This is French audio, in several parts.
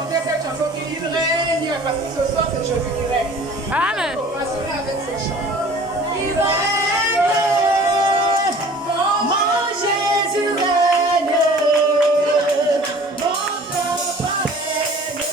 chanter cette chanson qui il règne, parce que ce soir c'est Jésus qui règne. Amen. On va sonner avec ce chant. Il règne, Mon Jésus règne, mon papa règne,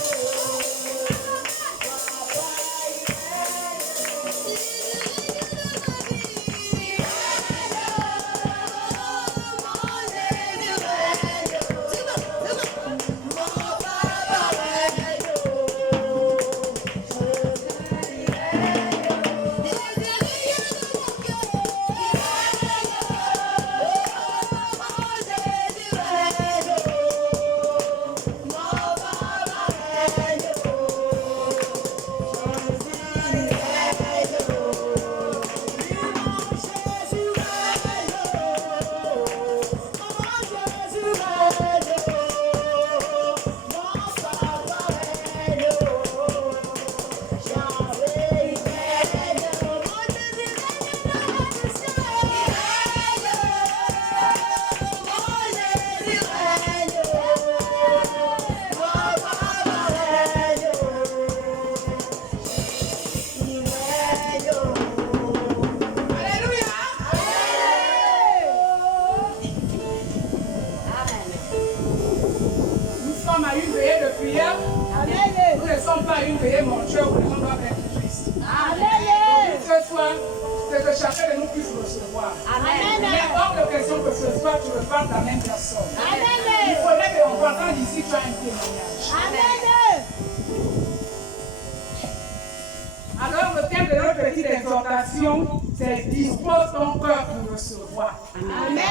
c'est dispose ton cœur pour recevoir. Amen.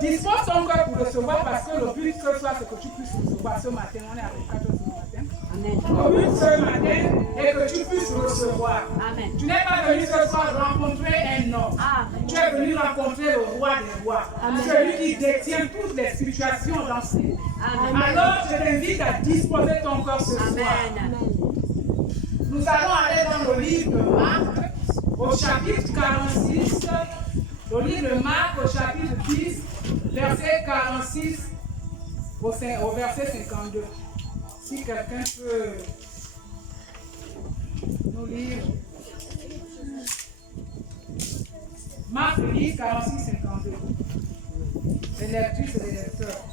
Dispose ton cœur pour recevoir parce que le but ce soir c'est que tu puisses recevoir ce matin. On est avec 14 ce matin. Amen. Le but ce matin est que tu puisses recevoir. Amen. Tu n'es pas venu ce soir rencontrer un homme. Amen. Tu es venu rencontrer le roi des rois. Amen. Celui qui détient toutes les situations dans ses vies. Alors je t'invite à disposer ton cœur ce soir. Amen. Nous allons aller dans le livre de Marc, au chapitre 46, le livre de Marc, au chapitre 10, verset 46 au verset 52. Si quelqu'un peut nous lire. Marc 10, 46, 52. Les lectrices et les lecteurs.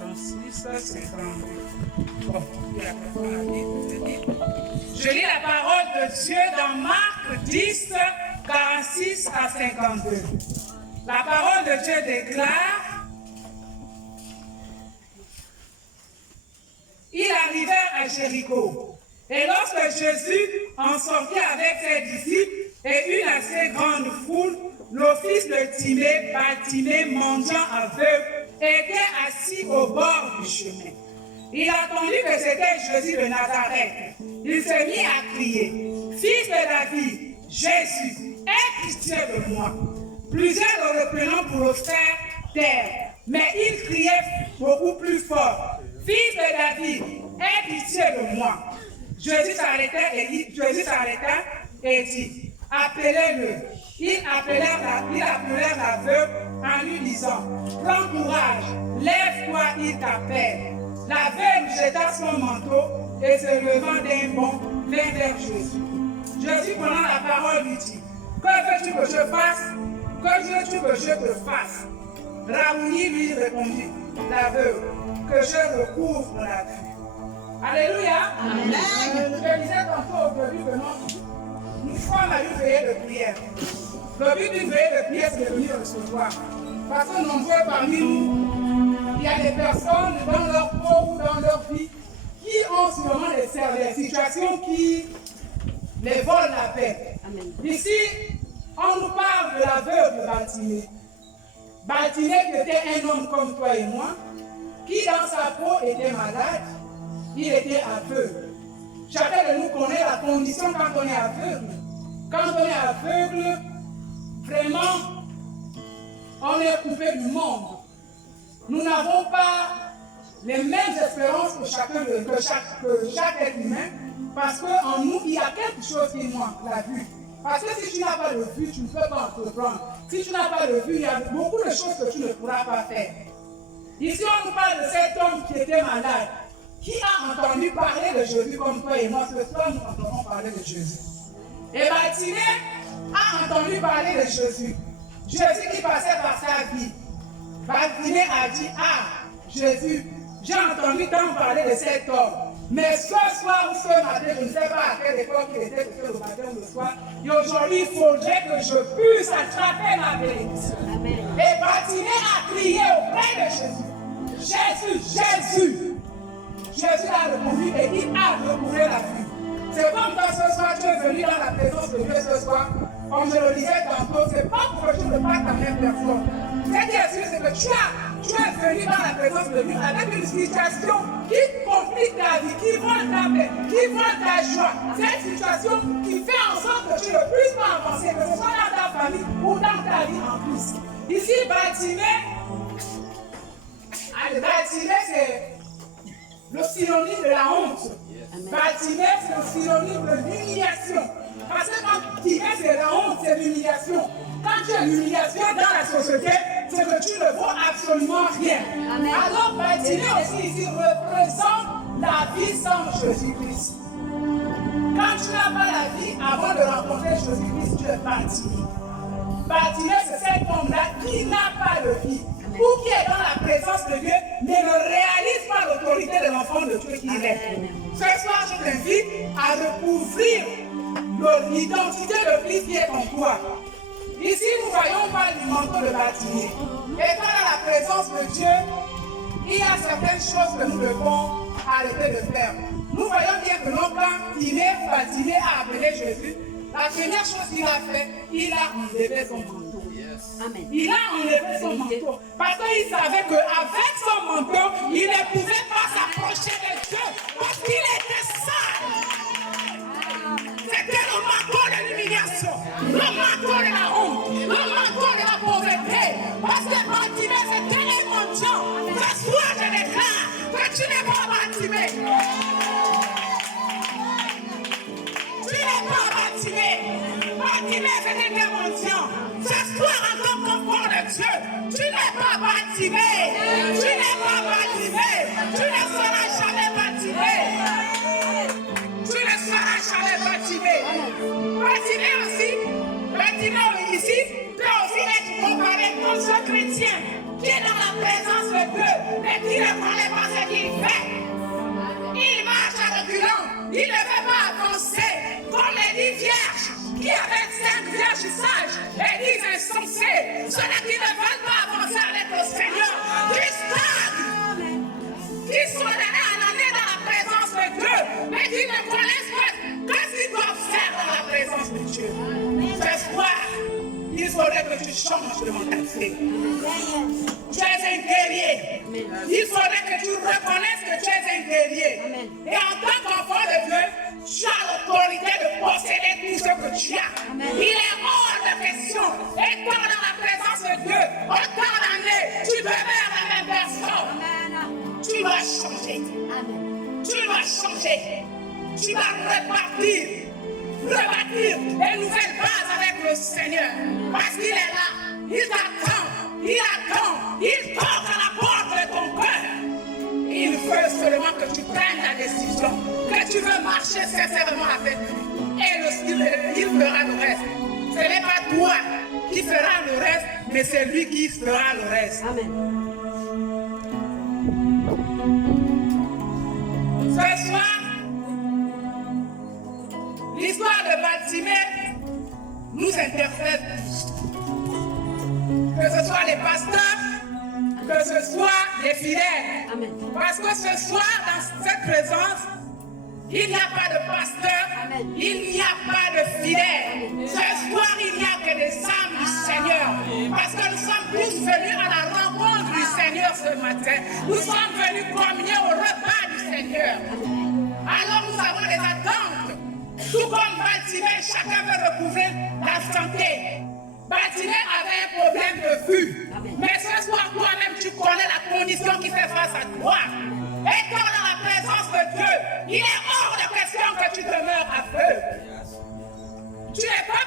46, 52. Je lis la parole de Dieu dans Marc 10, 46 à 52. La parole de Dieu déclare: Ils arrivèrent à Jéricho. Et lorsque Jésus en sortit avec ses disciples et une assez grande foule, le fils de Timée, Bartimée, mendiant aveugle, était assis au bord du chemin. Il attendit que c'était Jésus de Nazareth. Il se mit à crier: Fils de David, Jésus, aie pitié de moi. Plusieurs le reprenant pour le faire taire, mais il criait beaucoup plus fort: Fils de David, aie pitié de moi. Jésus s'arrêta et dit: Appelez-le. Ils appelèrent l'aveugle en lui disant: Prends courage, lève-toi, il t'appelle. L'aveugle jeta son manteau et se levant d'un bond, vint vers Jésus. Jésus, prenant la parole, lui dit: Que veux-tu que je fasse? Que veux-tu que je te fasse? Raouni lui répondit l'aveugle: Que je recouvre la vue. Alléluia. Amen. Je disais tantôt au début que nous sommes à une veillée de prière. Le but d'une veillée de prière, c'est de venir recevoir. Parce que nombreux parmi nous, il y a des personnes dans leur peau ou dans leur vie qui ont sûrement des situations qui les volent la paix. Amen. Ici, on nous parle de l'aveugle Bartimée. Bartimée qui était un homme comme toi et moi, qui dans sa peau était malade, il était aveugle. Chacun de nous connaît la condition quand on est aveugle. Quand on est aveugle, vraiment, on est coupé du monde. Nous n'avons pas les mêmes espérances que chaque être humain, parce qu'en nous, il y a quelque chose qui manque, la vue. Parce que si tu n'as pas de vue, tu ne peux pas entreprendre. Si tu n'as pas de vue, il y a beaucoup de choses que tu ne pourras pas faire. Ici, on nous parle de cet homme qui était malade. Qui a entendu parler de Jésus comme toi et moi? Ce soir, nous entendons parler de Jésus. Et Bartimée a entendu parler de Jésus. Jésus qui passait par sa vie. Bartimée a dit, ah, Jésus, j'ai entendu tant parler de cet homme. Mais ce soir ou ce matin, je ne sais pas à quelle époque il était, peut-être le matin ou le soir, et aujourd'hui, il faudrait que je puisse attraper ma bénédiction. Et Bartimée a crié auprès de Jésus. Jésus, Jésus. Jésus a répondu et il a recouvré la vue. C'est comme toi ce soir, tu es venu dans la présence de Dieu ce soir. Comme je le disais tantôt, c'est pas pour que tu ne parles à même personne. Ce qui est sûr, c'est que tu es venu dans la présence de Dieu avec une situation qui complique ta vie, qui vole ta paix, qui vole ta joie. C'est une situation qui fait en sorte que tu ne puisses pas avancer, que ce soit dans ta famille ou dans ta vie en plus. Ici, Bartimée, c'est le synonyme de la honte. Bartimée, c'est le synonyme de l'humiliation. Parce que quand Timée, c'est la honte, c'est l'humiliation. Quand tu as l'humiliation dans la société, c'est que tu ne vaux absolument rien. Amen. Alors, Bartimée aussi ici représente la vie sans Jésus-Christ. Quand tu n'as pas la vie avant de rencontrer Jésus-Christ, tu es Bartimée. Bartimée, c'est cet homme-là qui n'a pas de vie. Ou qui est dans la présence de Dieu, mais ne réalise pas l'autorité de l'enfant de Dieu qu'il est. Ce soir, je t'invite à recouvrir l'identité de Christ qui est en toi. Ici, nous voyons pas du manteau de Bartimée. Et quand dans la présence de Dieu, il y a certaines choses que nous devons arrêter de faire. Nous voyons bien que non, quand Bartimée a appelé Jésus, la première chose qu'il a fait, il a enlevé son manteau. Amen. Il a enlevé son manteau parce qu'il savait qu'avec son manteau, il ne pouvait pas s'approcher de Dieu parce qu'il était sale. C'était le manteau de l'humiliation, le manteau de la honte, le manteau de la pauvreté. Parce que Bartimée, c'était un mendiant. Ce soir, je déclare que tu n'es pas Bartimée. Tu n'es pas Bartimée. Bartimée, c'était un mendiant. Ce soir, en tant qu'enfant de Dieu, tu n'es pas Bartimée. Tu n'es pas Bartimée. Tu ne seras jamais Bartimée. Tu ne seras jamais Bartimée. Bartimée aussi, Bartimée ici, peut aussi être comparé comme ce chrétien qui est dans la présence de Dieu, mais qui ne connaît pas ce qu'il fait. Il marche à reculons, il ne veut pas avancer comme les 10 vierges qui avaient 5 vierges sages et 10 insensés, ceux-là qui ne veulent pas avancer avec le Seigneur, qui stagnent, qui sont d'année en année dans la présence de Dieu, mais qui ne connaissent pas ce qu'ils doivent faire dans la présence de Dieu. Ce soir, il faudrait que tu changes de mentalité. Tu es un guerrier. Il faudrait que tu reconnaisses que tu es un guerrier. Et en tant qu'enfant de Dieu, tu as l'autorité de posséder tout ce que tu as. Il est hors de question. Étant dans la présence de Dieu, autant d'années, tu demeures la même personne. Tu dois changer. Tu dois changer. Tu vas rebâtir une nouvelle base avec le Seigneur. Parce qu'il est là. Il t'attend. Il attend. Il toque à la porte de ton cœur. Il veut seulement que tu prennes la décision, que tu veux marcher sincèrement avec lui. Et il fera le reste. Ce n'est pas toi qui fera le reste, mais c'est lui qui fera le reste. Amen. Ce soir, l'histoire de Bartimée nous interpelle tous. Que ce soit les pasteurs, que ce soit les fidèles. Amen. Parce que ce soir, dans cette présence, il n'y a pas de pasteur, amen, il n'y a pas de fidèles. Ce soir, il n'y a que des âmes du Seigneur. Parce que nous sommes tous venus à la rencontre du Seigneur ce matin. Nous sommes venus communier au repas du Seigneur. Alors nous avons des attentes. Tout comme Bartimée, chacun veut recouvrir la santé. Bartimée avait un problème de vue. Amen. Mais ce soir, toi-même, tu connais la condition qui fait face à toi. Et quand dans la présence de Dieu, il est hors de question que tu demeures aveugle. Tu n'es pas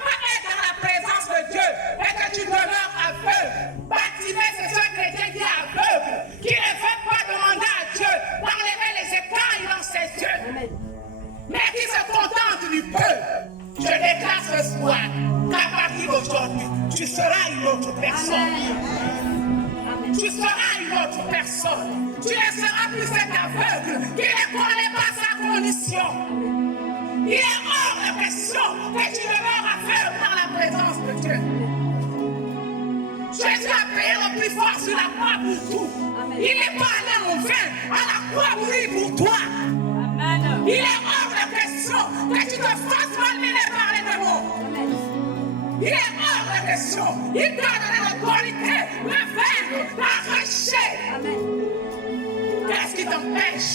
personne. Tu ne seras plus cet aveugle qui ne connaît pas sa condition. Il est hors de question que tu demeures aveugle par la présence de Dieu. Jésus a payé le plus fort sur la croix pour tout. Il n'est pas allé en vain à la croix mourir pour toi. Il est hors de question que tu te fasses malmener par les démons. Il est hors de question. Il t'a donné l'autorité, le vaincre, l'arracher. Qu'est-ce qui t'empêche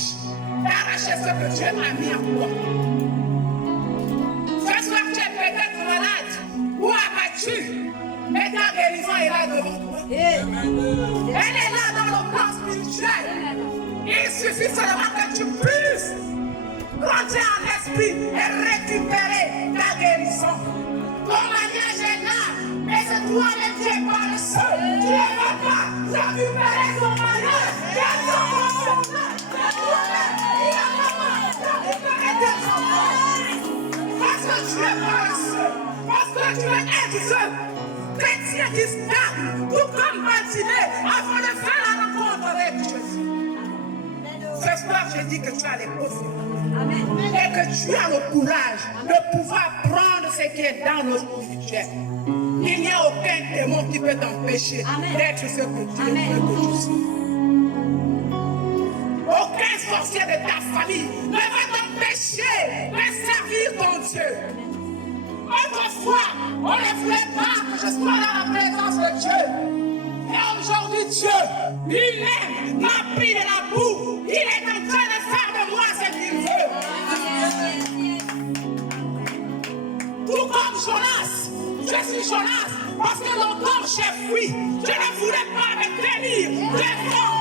d'arracher ce que Dieu a mis en toi? Ce soir, tu es peut-être malade ou abattu, mais ta guérison est là devant toi. Elle est là dans le plan spirituel. Il suffit seulement que tu puisses grandir en esprit et récupérer ta guérison. Ton mariage est là, mais c'est toi-même qui es pas le seul. Tu ne vas pas récupérer ton mariage. Il y a ton professionnel. C'est toi-même. Il a pas récupérer tes enfants. Parce que tu es pas le seul. Parce que tu es seul. Chrétien qui stagne, tout comme Bartimée, avant de faire la rencontre avec Jésus. Ce soir, je dis que tu as les possibilités. Et que tu as le courage de pouvoir prendre ce qui est dans notre spirituel. Il n'y a aucun démon qui peut t'empêcher d'être ce que Dieu veut que tu sois. Aucun sorcier de ta famille ne va t'empêcher de servir ton Dieu. Autrefois, on ne voulait pas que je sois dans la présence de Dieu. Et aujourd'hui, Dieu, lui-même, m'a pris de la boue. Il est en train de faire de moi ce qu'il veut. Tout comme Jonas, je suis Jonas parce que longtemps j'ai fui. Je ne voulais pas me tenir devant.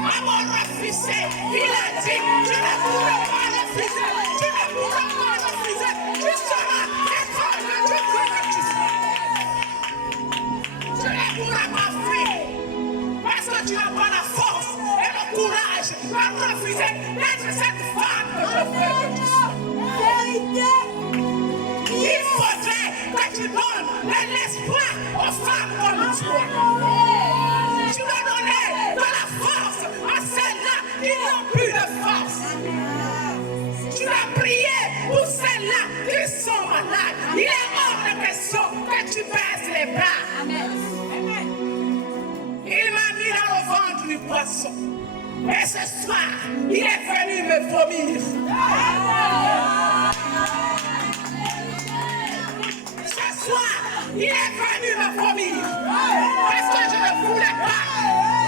À mon refusé, il a dit, tu ne pourras pas refuser, tu ne pourras pas refuser, tu seras l'école de Dieu que tu sois. Tu ne pourras pas fuir, parce que tu n'as pas la force et le courage de refuser d'être cette femme que je veux que tu sois. Il faudrait que tu donnes de l'espoir aux femmes comme toi. Tu dois donner de la force à celles-là qui n'ont plus de force. Tu dois prier pour celles-là qui sont malades. Il est hors de question que tu baisses les bras. Il m'a mis dans le ventre du poisson. Et ce soir, il est venu me vomir. Ce soir, il est venu me vomir. Parce que je ne voulais pas.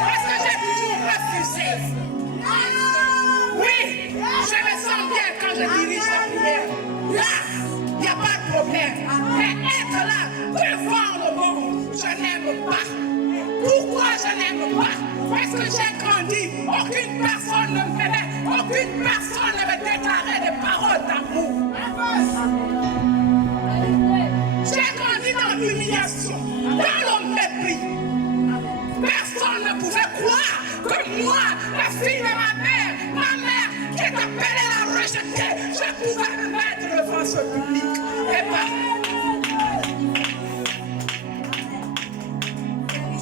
Parce que j'ai toujours refusé. Oui, je me sens bien quand je dirige la prière. Là, il n'y a pas de problème. Mais être là, devant le monde, je n'aime pas. Pourquoi je n'aime pas? Parce que j'ai grandi, aucune personne ne m'aimait, aucune personne ne me déclarait des paroles d'amour. J'ai grandi dans l'humiliation, dans le mépris. Personne ne pouvait croire que moi, la fille de ma mère qui est appelée la rejetée, je pouvais me mettre devant ce public. Et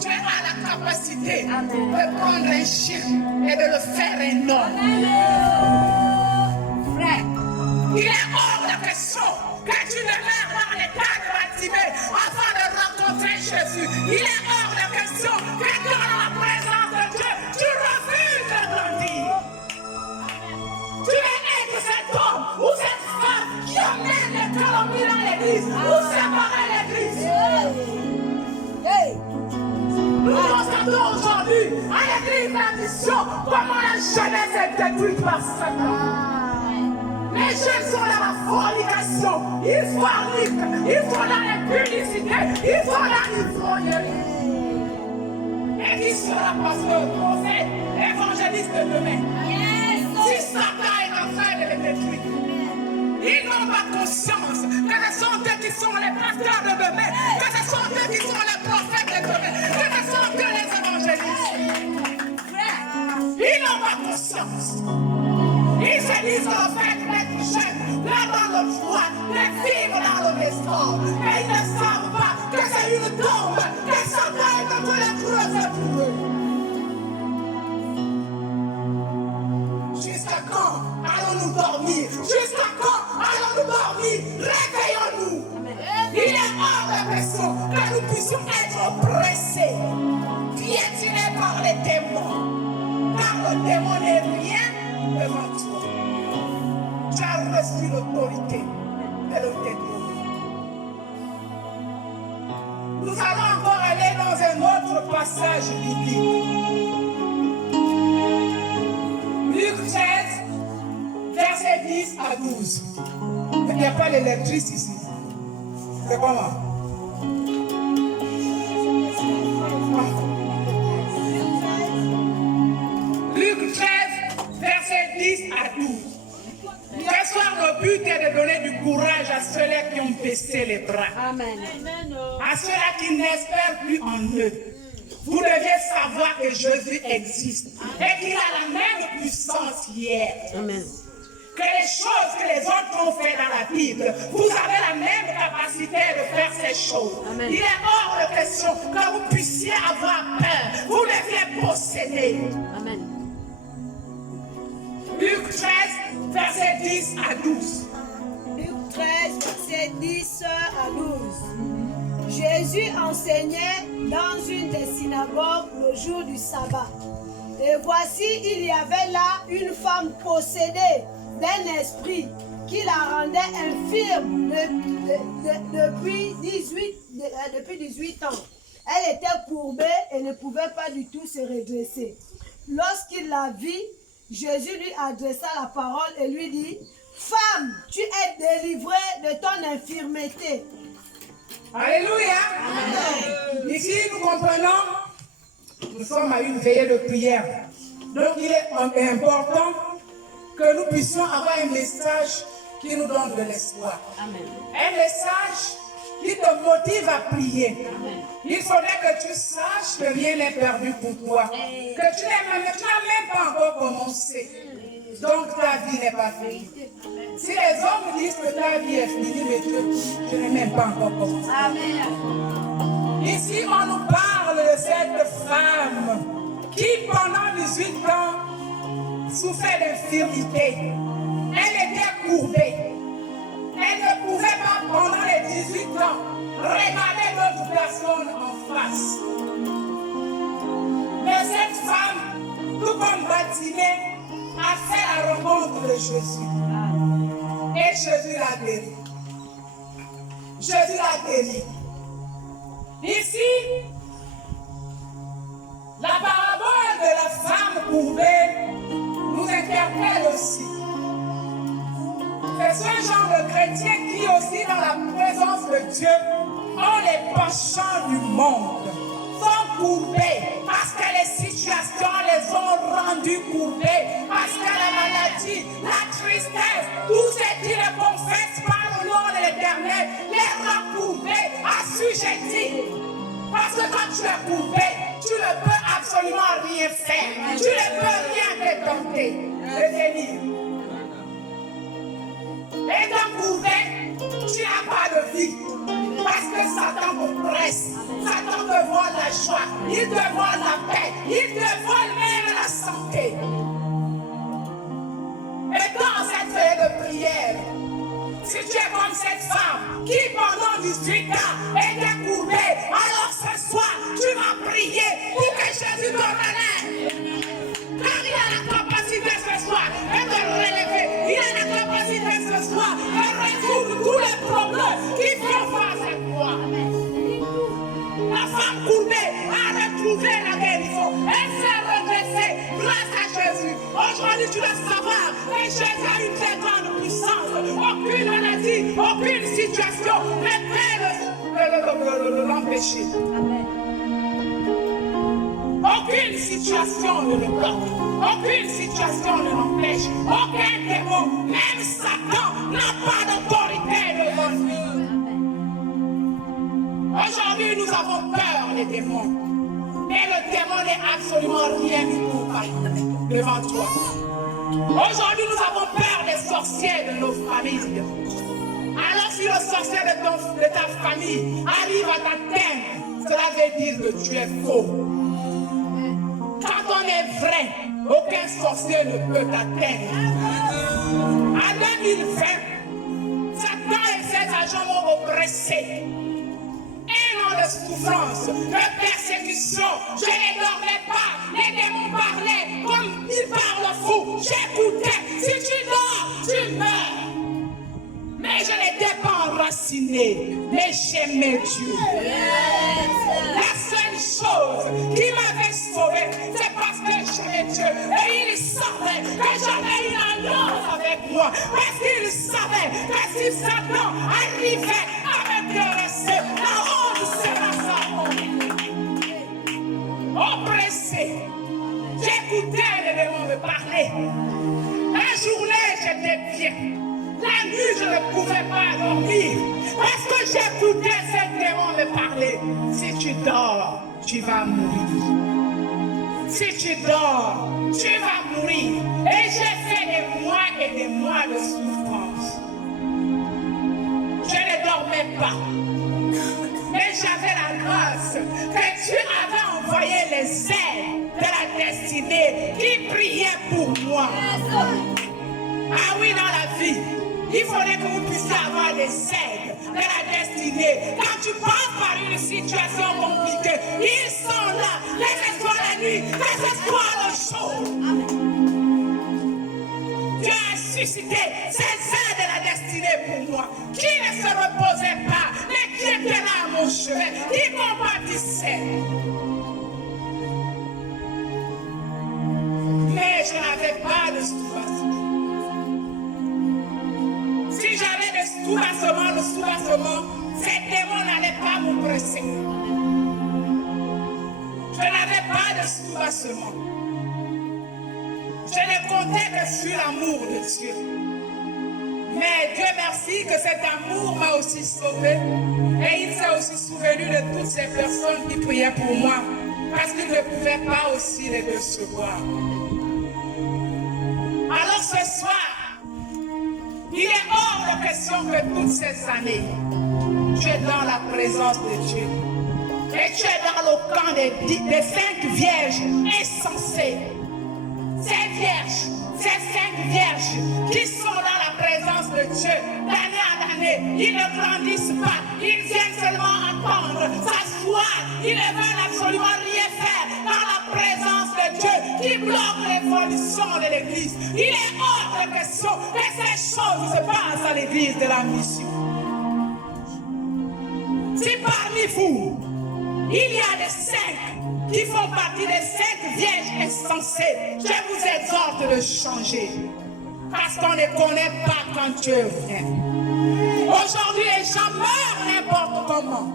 tu as la capacité de prendre un chien et de le faire un homme. Frère, il est hors de question que tu demeures dans l'état de Bartimée afin de rencontrer Jésus. Il est hors de question que dans la présence de Dieu, tu refuses de grandir. Tu es cet homme ou cette femme qui amène les calomnies dans l'église ou séparer l'église. Nous constatons aujourd'hui à l'église d'addition comment la jeunesse est détruite par Satan. Les jeunes sont dans la fornication, ils forniquent, ils sont dans les publicités, ils sont dans l'ivrognerie. Et qui sera pasteur, prophète, évangéliste de demain? Si Satan est en train de les détruire, ils n'ont pas conscience que ce sont eux qui sont les pasteurs de demain, que ce sont eux qui sont les prophètes de demain, que ce sont eux les évangélistes. Ils n'ont pas conscience. Ils se disent qu'en fait, d'être jeunes, là dans le froid, de vivre dans le désordre. Et ils ne savent pas que c'est une tombe allons-nous dormir? Jusqu'à quand allons-nous dormir? Réveillons-nous. Il est hors de question que nous puissions être oppressés, piétinés par les démons. Car le démon n'est rien devant toi. Tu as reçu l'autorité de le détruire. Nous allons encore aller dans un autre passage biblique. Luc 13, versets 10 à 12. Il n'y a pas les lectrices ici. C'est comment? Luc 13, versets 10 à 12. Ce soir, le but est de donner du courage à ceux-là qui ont baissé les bras. Amen. À ceux-là qui n'espèrent plus en eux. Vous devez savoir que Jésus existe et qu'il a la même puissance hier. Amen. Que les choses que les autres ont fait dans la Bible, vous avez la même capacité de faire ces choses. Amen. Il est hors de question que vous puissiez avoir peur. Vous deviez posséder. Amen. Luc 13, versets 10 à 12. Luc 13, versets 10 à 12. Jésus enseignait dans une des synagogues le jour du sabbat. Et voici, il y avait là une femme possédée d'un esprit qui la rendait infirme depuis 18 ans. Elle était courbée et ne pouvait pas du tout se redresser. Lorsqu'il la vit, Jésus lui adressa la parole et lui dit, « Femme, tu es délivrée de ton infirmité. » Alléluia. Amen. Ici, nous comprenons, nous sommes à une veillée de prière. Donc, il est important que nous puissions avoir un message qui nous donne de l'espoir. Un message qui te motive à prier. Amen. Il faudrait que tu saches que rien n'est perdu pour toi. Que tu n'as même pas encore commencé. Donc ta vie n'est pas finie. Si les hommes disent que ta vie est finie, mais tu n'es même pas encore commencé. Amen. Ici, on nous parle de cette femme qui, pendant 18 ans, souffrait d'infirmité. Elle était courbée. Elle ne pouvait pas, pendant les 18 ans, regarder d'autres personnes en face. Mais cette femme, tout comme Bartimée, a fait la rencontre de Jésus. Et Jésus l'a guéri. Jésus l'a guéri. Ici, la parabole de la femme courbée nous interpelle aussi. C'est ce genre de chrétiens qui aussi dans la présence de Dieu ont les penchants du monde, sont courbés parce que les situations les ont rendus courbés, parce que la maladie, la tristesse, tout ce qui ne confesse pas le nom de l'Éternel les rend courbés, assujettis. Parce que quand tu es courbé, tu ne peux absolument rien faire, tu ne peux rien te tenter de venir. Étant courbé, tu n'as pas de vie. Parce que Satan t'oppresse. Satan te vole la joie. Il te vole la paix. Il te vole même la santé. Et dans cette veille de prière, si tu es comme cette femme qui pendant 18 ans était courbée, alors ce soir, tu vas prier pour que Jésus te relève. Car il a la capacité ce soir de te relever. Il a la capacité ce soir de résoudre tous les problèmes qui font face à toi. La femme courbée a retrouvé la guérison. Elle s'est redressée grâce à Jésus. Aujourd'hui, tu dois savoir que Jésus a une très grande puissance. Aucune maladie, aucune situation ne peut l'empêcher. Aucune situation ne le bloque. Aucune situation ne l'empêche. Aucun démon, même Satan, n'a pas d'autorité devant lui. Aujourd'hui, nous avons peur des démons. Mais le démon n'est absolument rien du tout devant toi. Aujourd'hui, nous avons peur des sorciers de nos familles. Alors si le sorcier de ta famille arrive à t'atteindre, cela veut dire que tu es faux. Quand on est vrai, aucun sorcier ne peut t'atteindre. En 2020, Satan et ses agents m'ont oppressé. Un an de souffrance, de persécution. Je ne dormais pas. Les démons parlaient comme ils parlent fou. J'écoutais. Si tu dors, tu meurs. Mais je n'étais pas enraciné. Mais j'aimais Dieu. La seule chose qui m'avait sauvé, c'est parce que j'aimais Dieu. Et il savait que j'avais une alliance avec moi. Parce qu'il savait que si Satan arrivait à m'intéresser, la honte sera sa honte. Oppressé, j'écoutais les démons me parler. La journée, j'étais bien. La nuit, je ne pouvais pas dormir. Parce que j'écoutais ces démons me parler. Si tu dors, tu vas mourir. Si tu dors, tu vas mourir. Et j'ai fait des mois et des mois de souffrance. Je ne dormais pas. Mais j'avais la grâce que Dieu avait envoyé les ailes de la destinée qui priaient pour moi. Ah oui, dans la vie, il faudrait que vous puissiez avoir des aides de la destinée. Quand tu passes par une situation compliquée, ils sont là, les espoirs la nuit, les espoirs le jour. Dieu a suscité ces aides de la destinée pour moi, qui ne se reposaient pas, mais qui étaient là à mon chevet, qui compatissaient. Mais je n'avais pas de souffrance. Si j'avais le soubassement, ces démons n'allaient pas m'oppresser. Je n'avais pas de soubassement. Je ne comptais que sur l'amour de Dieu. Mais Dieu merci que cet amour m'a aussi sauvé. Et il s'est aussi souvenu de toutes ces personnes qui priaient pour moi. Parce qu'il ne pouvait pas aussi les décevoir. Alors ce soir, il est hors de question que toutes ces années, tu es dans la présence de Dieu. Et tu es dans le camp des 5 vierges insensées. Ces 5 vierges qui sont dans la présence de Dieu d'année en année. Ils ne grandissent pas. Ils viennent seulement entendre, s'asseoir. Ils ne veulent absolument rien faire dans la présence de Dieu qui bloque l'évolution de l'Église. Il est hors de question que ces choses se passent à l'Église de la mission. Si parmi vous, il y a des 5 qui font partie des 5 vierges insensées, je vous exhorte de changer. Parce qu'on ne connaît pas quand Dieu vient. Aujourd'hui, les gens meurent n'importe comment.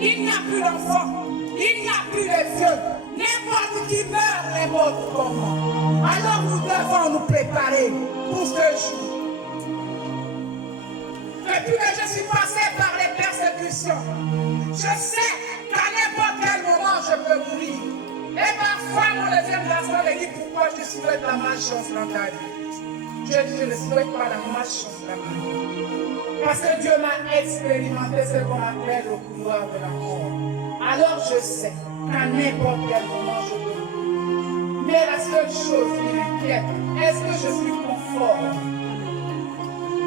Il n'y a plus d'enfants, il n'y a plus de vieux. N'importe qui meurt n'importe comment. Alors nous devons nous préparer pour ce jour. Depuis que je suis passé par les persécutions, je sais qu'à n'importe quel moment je peux mourir. Et parfois mon deuxième garçon me dit pourquoi je souhaite la malchance dans ta vie. Je dis je ne souhaite pas la malchance dans ma vie. Parce que Dieu m'a expérimenté ce qu'on appelle le couloir de la mort. Alors je sais qu'à n'importe quel moment je peux mourir. Mais la seule chose qui m'inquiète, est-ce que je suis conforme?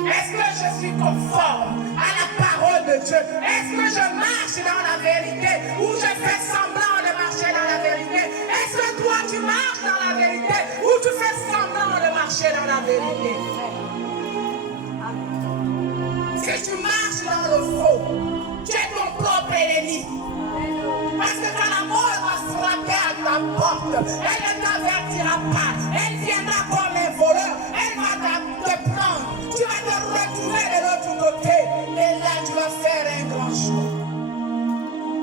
Est-ce que je suis conforme à la parole de Dieu? Est-ce que je marche dans la vérité ou je fais semblant de marcher dans la vérité? Est-ce que toi tu marches dans la vérité ou tu fais semblant de marcher dans la vérité? Si tu marches dans le faux, tu es ton propre ennemi. Parce que quand la mort va frapper à ta porte, elle ne t'avertira pas. Elle viendra comme un voleur. Elle va te prendre. Tu vas te retrouver de l'autre côté. Et là, tu vas faire un grand choix.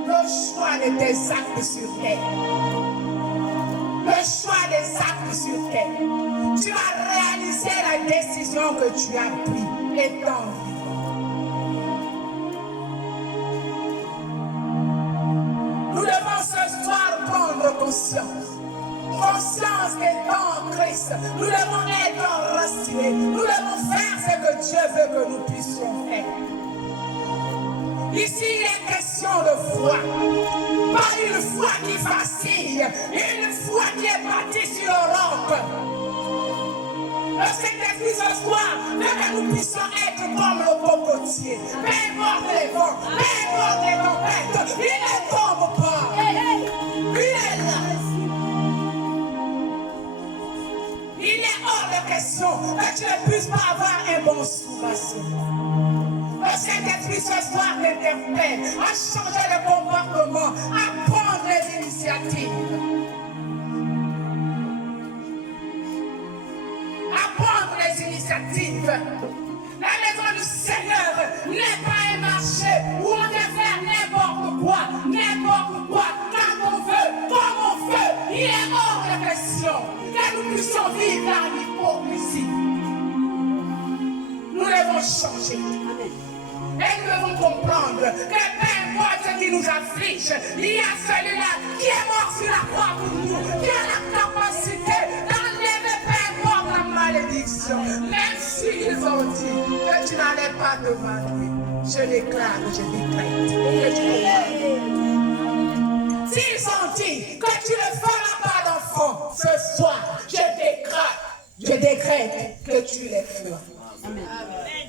Le choix de tes actes sur terre. Le choix des actes sur terre. Tu vas réaliser la décision que tu as prise étant vivant. Nous devons ce soir prendre conscience. Conscience qu'étant en Christ, nous devons être enracinés. Nous devons faire ce que Dieu veut que nous puissions faire. Ici, il est question de foi. Pas une foi qui vacille, une foi qui est bâtie sur le roc. Le Saint-Esprit se ce soir, que nous puissions être comme le cocotier. Peu importe les vents, peu importe les tempêtes, il ne tombe pas. Il est là. Il est hors de question que tu ne puisses pas avoir un bon soubassement. Le Saint-Esprit ce soir t'interpelle à changer de comportement, à prendre les initiatives. À prendre les initiatives. La maison du Seigneur n'est pas un marché où on vient faire n'importe quoi, quand on veut, comme on veut. Il est hors de question que nous puissions vivre dans l'hypocrisie. Nous devons changer. Et nous devons comprendre que peu importe ce qui nous afflige, il y a celui-là qui est mort sur la croix pour nous, qui a la capacité d'enlever peu importe la malédiction. Même s'ils ont dit que tu n'allais pas demander, je déclare, je décrète que tu l'as. S'ils ont dit que tu ne feras pas d'enfant ce soir, je décrète que tu les feras. Amen.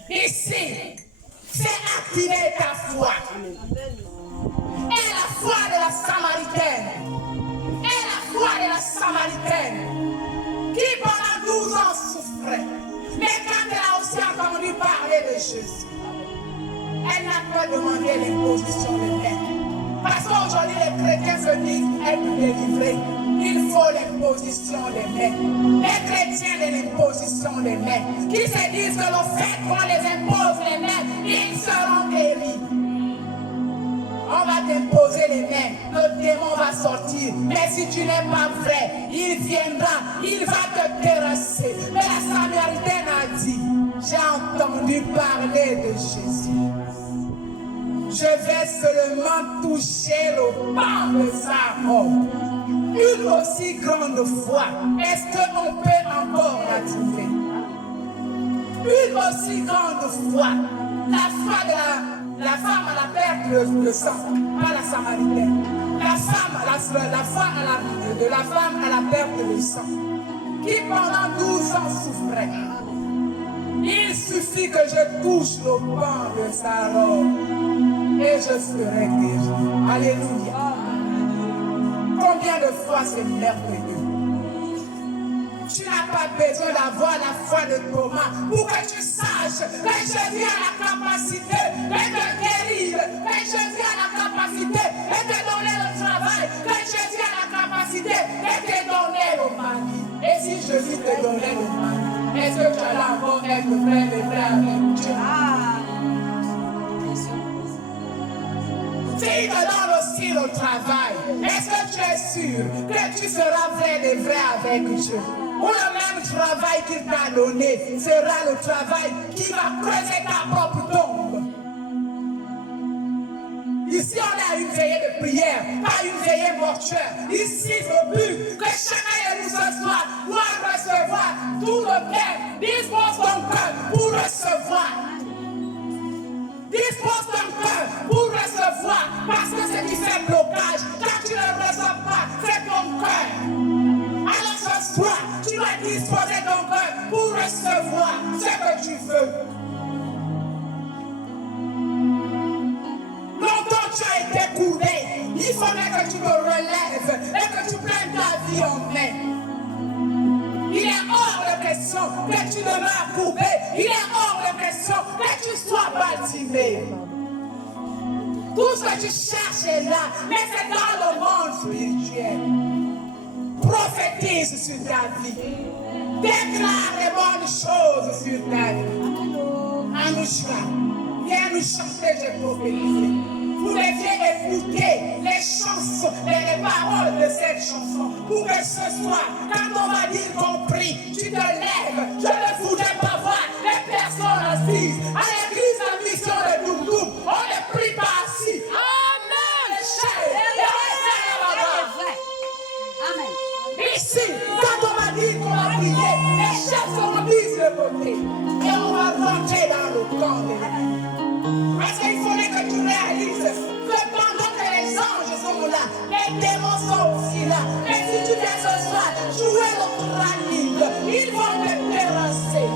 Ici, c'est activer ta foi. Et la foi de la Samaritaine. Et la foi de la Samaritaine. Qui pendant 12 ans souffrait. Mais quand elle a aussi entendu parler de Jésus, elle n'a pas demandé l'imposition de main. Parce qu'aujourd'hui, les chrétiens se disent être délivrés. Il faut l'imposition des mains. Les chrétiens de l'imposition des mains. Qui se disent que le fait qu'on les impose les mains, ils seront guéris. On va t'imposer les mains, le démon va sortir. Mais si tu n'es pas vrai, il viendra, il va te terrasser. Mais la Samaritaine a dit, j'ai entendu parler de Jésus. Je vais seulement toucher le pan de sa robe. Une aussi grande foi, est-ce qu'on peut encore la trouver? Une aussi grande foi, la foi de la femme à la perte de sang, pas la Samaritaine. La foi de la femme à la perte de sang, qui pendant 12 ans souffrait. Il suffit que je touche le pan de sa robe et je serai guéri. Alléluia. Combien de fois c'est merveilleux. Tu n'as pas besoin d'avoir la foi de Thomas pour que tu saches que Jésus a la capacité de te guérir, que Jésus a la capacité de te donner le travail, que Jésus a la capacité de te donner le mari. Et si Jésus te donnait le mari, est-ce que tu allais encore être vrai avec Dieu? S'il te donne aussi le travail, est-ce que tu es sûr que tu seras vrai avec Dieu? Ou le même travail qu'il t'a donné sera le travail qui va creuser ta propre tombe. Ici, on a une veillée de prière, pas une veillée mortuaire. Ici, le but que chacun de nous ce soir doit recevoir tout le cœur. Dispose ton cœur pour recevoir. Dispose ton cœur pour recevoir. Parce que ce qui fait blocage, quand tu ne reçois pas, c'est ton cœur. Alors ce soir, tu dois disposer ton cœur pour recevoir ce que tu veux. Longtemps tu as été coulé. Il faudrait que tu te relèves et que tu prennes ta vie en main. Il est hors de question que tu demeures courbé. Il est hors de question que tu sois bâtimé. Tout ce que tu cherches est là, mais c'est dans le monde spirituel. Prophétise sur ta vie. Déclare les bonnes choses sur ta vie. Anouchka, viens nous chanter, j'ai prophétisé. Vous deviez écouter les chansons, les paroles de cette chanson. Pour que ce soir, quand on va dire qu'on prie, tu te lèves. Je ne voudrais pas voir les personnes assises à l'église en mission de Doum. On ne prie pas assis. Amen. Les chefs. Amen. Ici, quand on va dire qu'on va prier, les chefs seront mis de côté. Et on va rentrer dans le camp de l'ennemi. Parce qu'il faudrait que tu réalises que pendant que les anges sont là, les démons sont aussi là. Et si tu viens ce soir jouer le crâne, ils vont te terrasser.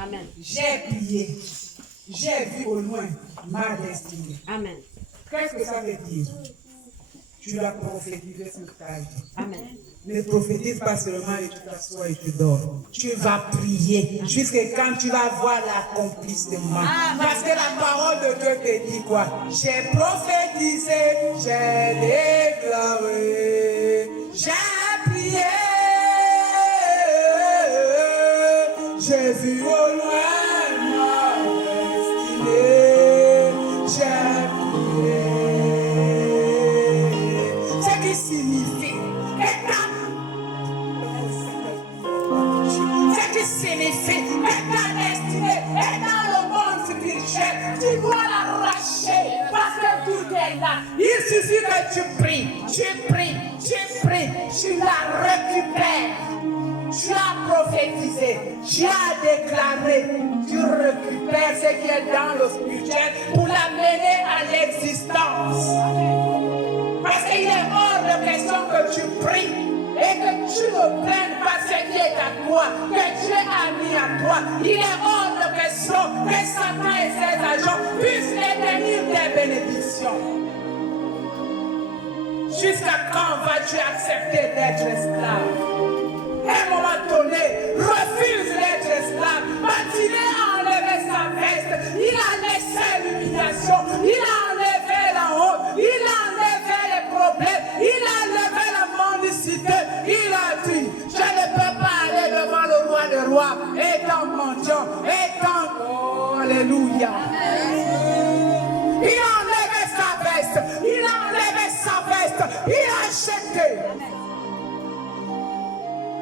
Amen. J'ai prié. J'ai vu au loin ma destinée. Amen. Qu'est-ce que ça veut dire? Tu dois prophétiser sur ta vie. Amen. Ne prophétise pas seulement et tu t'assois et tu dors. Tu vas prier jusqu'à quand tu vas voir l'accomplissement. Parce que la parole de Dieu te dit quoi? J'ai prophétisé, j'ai déclaré, j'ai prié, j'ai vu au loin ma destinée, j'ai prié. Ce qui signifie signifie que ta destinée est dans le monde spirituel. Tu dois l'arracher parce que tout est là. Il suffit que tu pries, tu la récupères. Tu as prophétisé, tu as déclaré, tu récupères ce qui est dans le spirituel pour l'amener à l'existence. Parce qu'il est hors de question que tu pries et que tu ne prennes pas ce qui est à toi, que Dieu a mis à toi. Il est hors de question que Satan et ses agents puissent détenir tes bénédictions. Jusqu'à quand vas-tu accepter d'être esclave? À un moment donné, refuse d'être esclave. Bartimée a enlevé sa veste, il a laissé l'humiliation, il a enlevé la honte, il a enlevé les problèmes, il a enlevé la mendicité. Il a dit, je ne peux pas aller devant le roi des rois, étant mendiant, étant... Oh, alléluia. Il a enlevé sa veste, il a enlevé sa veste, il a jeté.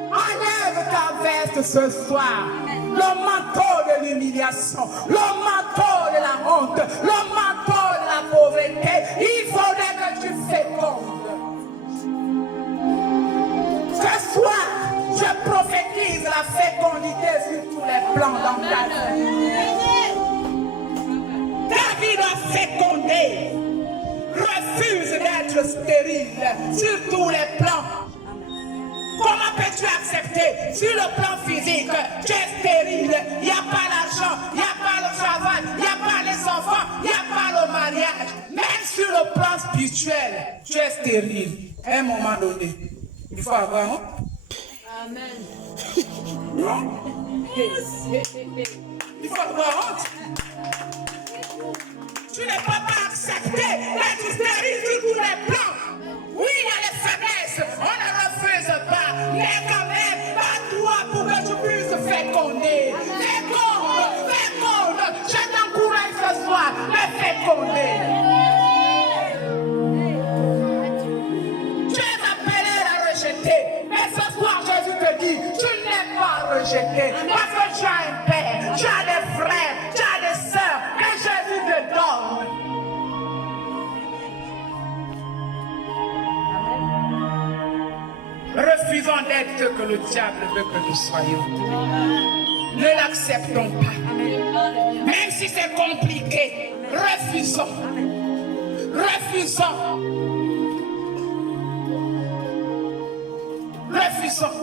Enlève ta veste ce soir. Le manteau de l'humiliation, le manteau de la honte, le manteau de la pauvreté. Il faudrait que tu fécondes. Ce soir, je prophétise la fécondité sur tous les plans dans ta vie. Ta vie doit féconder. Refuse d'être stérile sur tous les plans. Comment peux-tu accepter sur le plan physique? Tu es stérile, il n'y a pas l'argent, il n'y a pas le travail, il n'y a pas les enfants, il n'y a pas le mariage. Même sur le plan spirituel, tu es stérile. À un moment donné, il faut avoir honte. Amen. Non. Il faut avoir honte. Tu ne peux pas accepter d'être stérile sur tous les plans. Oui, il y a les faiblesses, on ne refuse pas, mais quand même, bats-toi pour que tu puisses féconder. Féconde, je t'encourage ce soir de féconder. Tu es appelé à rejeter, mais ce soir Jésus te dit, tu n'es pas rejeté, parce que tu as un père, tu as des frères, tu as des sœurs, et Jésus te donne. Refusons d'être ce que le diable veut que nous soyons. Ne l'acceptons pas. Même si c'est compliqué, refusons. Refusons. Refusons.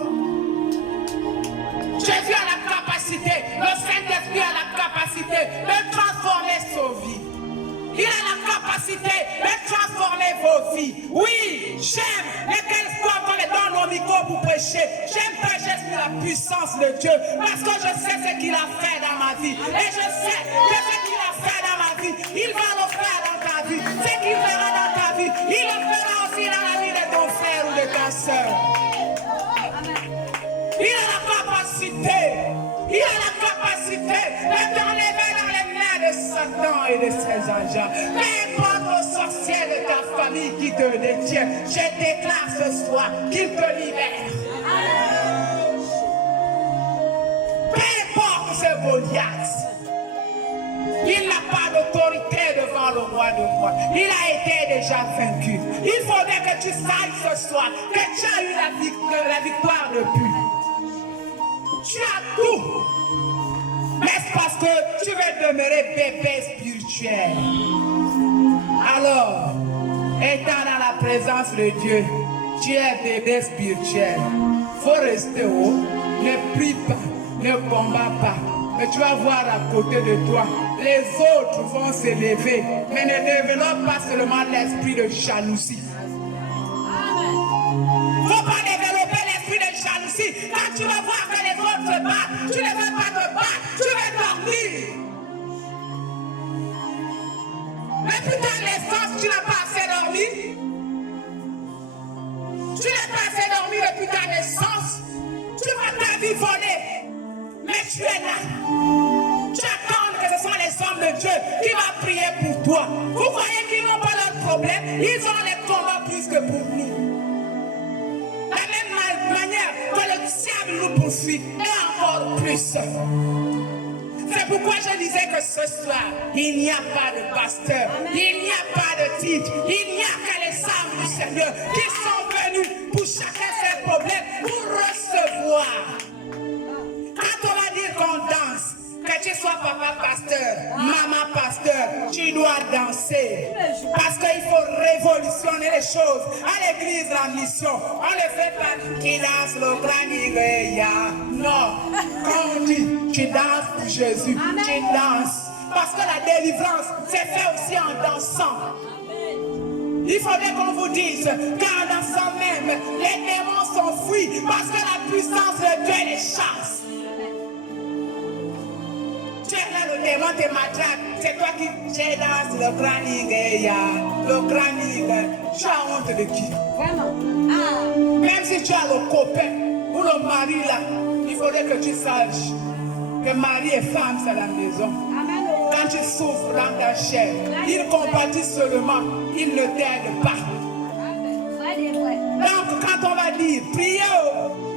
Jésus a la capacité, le Saint-Esprit a la capacité de transformer son vie. vos vies. Oui, j'aime lesquelles fois qu'on est dans nos micros pour prêcher. J'aime prêcher sur la puissance de Dieu parce que je sais ce qu'il a fait dans ma vie. Et je sais que ce qu'il a fait dans ma vie, il va le faire dans ta vie. Ce qu'il fera dans ta vie, il le fera aussi dans la vie de ton frère ou de ta soeur. Il a la capacité de t'enlever dans les mains de Satan et de ses agents. Peu importe le sorcier de ta famille qui te détient, je déclare ce soir qu'il te libère. Peu importe ce Goliath, il n'a pas d'autorité devant le roi de roi. Il a été déjà vaincu. Il faudrait que tu saches ce soir que tu as eu la victoire depuis. Tu as tout. Mais c'est parce que tu veux demeurer bébé spirituel. Alors, étant dans la présence de Dieu, tu es bébé spirituel. Il faut rester haut. Ne prie pas, ne combats pas. Mais tu vas voir à côté de toi, les autres vont s'élever. Mais ne développe pas seulement l'esprit de jalousie. Il ne faut pas développer l'esprit de jalousie. Quand tu vas voir que les autres se battent, tu ne veux pas te battre, tu veux dormir. Mais putain, l'essence, tu n'as pas assez dormi. Tu n'as pas assez dormi depuis ta naissance. Tu vas ta vie voler. Mais tu es là. Tu attends que ce soit les hommes de Dieu qui vont prier pour toi. Vous voyez qu'ils n'ont pas leurs problèmes. Ils ont les combats plus que pour nous. La même manière que le diable nous poursuit, et encore plus. C'est pourquoi je disais que ce soir, il n'y a pas de pasteur, il n'y a pas de titre, il n'y a que les âmes du Seigneur qui sont venus pour chacun ses problèmes, pour recevoir. Quand on va dire qu'on danse, que tu sois papa pasteur, maman pasteur, tu dois danser. Parce qu'il faut révolutionner les choses. À l'église, la mission, on ne fait pas qui danse le grand. Non. Quand on dit, tu danses pour Jésus, tu danses. Parce que la délivrance, c'est fait aussi en dansant. Il faudrait qu'on vous dise qu'en dansant même, les démons s'enfuient parce que la puissance de Dieu les chasse. Tu es là, le démon te matraque. C'est toi qui danses le crâning. Le crâning. Tu as honte de qui? Vraiment. Même si tu as le copain ou le mari là, il faudrait que tu saches que mari et femme, c'est la maison. Amen. Quand tu souffres dans ta chair, il compatit seulement, il ne t'aide pas. Donc, quand on va dire, priez,